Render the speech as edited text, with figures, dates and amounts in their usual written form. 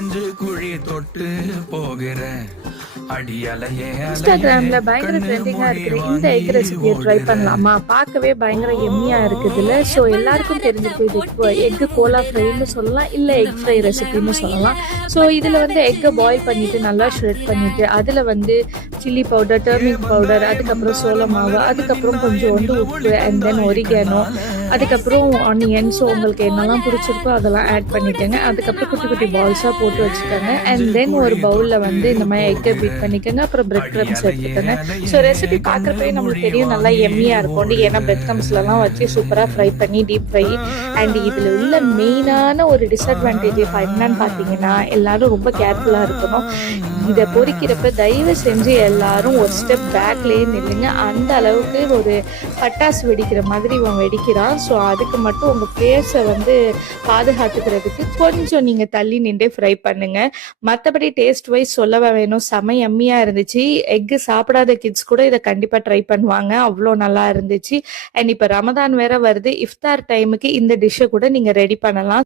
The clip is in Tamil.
நெஞ்சு குழி தொட்டு போகிறேன் அடியலையே இன்ஸ்டாகிராம்ல பயங்கர ட்ரெண்டிங்கா இருக்கிற இந்த எக் ரெசிபியை ட்ரை பண்ணலாமா? பார்க்கவே பயங்கர எம்மியா இருக்குதுல்ல. ஸோ எல்லாருக்கும் தெரிஞ்சிருக்கும், இது எக் கோலா ஃப்ரைன்னு சொல்லலாம், இல்லை எக் ஃப்ரை ரெசிபின்னு சொல்லலாம். ஸோ இதில் வந்து எக்கை பாயில் பண்ணிட்டு நல்லா ஷ்ரெட் பண்ணிட்டு அதில் வந்து சில்லி பவுடர், டர்மிக் பவுடர், அதுக்கப்புறம் சோள மாவு, அதுக்கப்புறம் கொஞ்சம் வந்து உப்பு, அண்ட் தென் ஒரிகானோ, அதுக்கப்புறம் ஆனியன். ஸோ உங்களுக்கு என்னெல்லாம் பிடிச்சிருக்கோ அதெல்லாம் ஆட் பண்ணிக்கோங்க. அதுக்கப்புறம் குட்டி குட்டி பால்ஸாக போட்டு வச்சுக்கோங்க. அண்ட் தென் ஒரு பவுலில் வந்து இந்த மாதிரி எக்கை பீட் பண்ணிக்கோங்க. அப்புறம் பிரெட் க்ரம்ஸ் எடுத்துக்கோங்க. ஸோ ரெசிபி பார்க்குறப்பே நம்மளுக்கு தெரியும் நல்லா எம்மியாக இருக்கும். ஏன்னா பிரெட் க்ரம்ஸ்லாம் வச்சு சூப்பராக ஃப்ரை பண்ணி டீப் ஃப்ரை. அண்ட் இதில் உள்ள மெயினான ஒரு டிஸ்அட்வான்டேஜ் என்னன்னு பார்த்தீங்கன்னா, எல்லாரும் ரொம்ப கேர்ஃபுல்லாக இருக்கணும். இதை பொரிக்கிறப்ப தயவு செஞ்சு எல்லாரும் ஒரு ஸ்டெப் பேக்லேயே நில்லுங்க. அந்த அளவுக்கு ஒரு பட்டாசு வெடிக்கிற மாதிரி இவன் வெடிக்கிறான். ஸோ அதுக்கு மட்டும் உங்கள் ஃபேஸை வந்து பாதுகாத்துக்கிறதுக்கு கொஞ்சம் நீங்கள் தள்ளி நின்றே ஃப்ரை பண்ணுங்கள். மற்றபடி டேஸ்ட் வைஸ் சொல்லவே வேணும், செம எம்மியாக இருந்துச்சு. எக்கு சாப்பிடாத கிட்ஸ் கூட இதை கண்டிப்பாக ட்ரை பண்ணுவாங்க, அவ்வளோ நல்லா இருந்துச்சு. அண்ட் இப்போ ரமதான் வேற வருது, இஃப்தார் டைமுக்கு இந்த டிஷ்ஷை கூட நீங்கள் ரெடி பண்ணலாம்.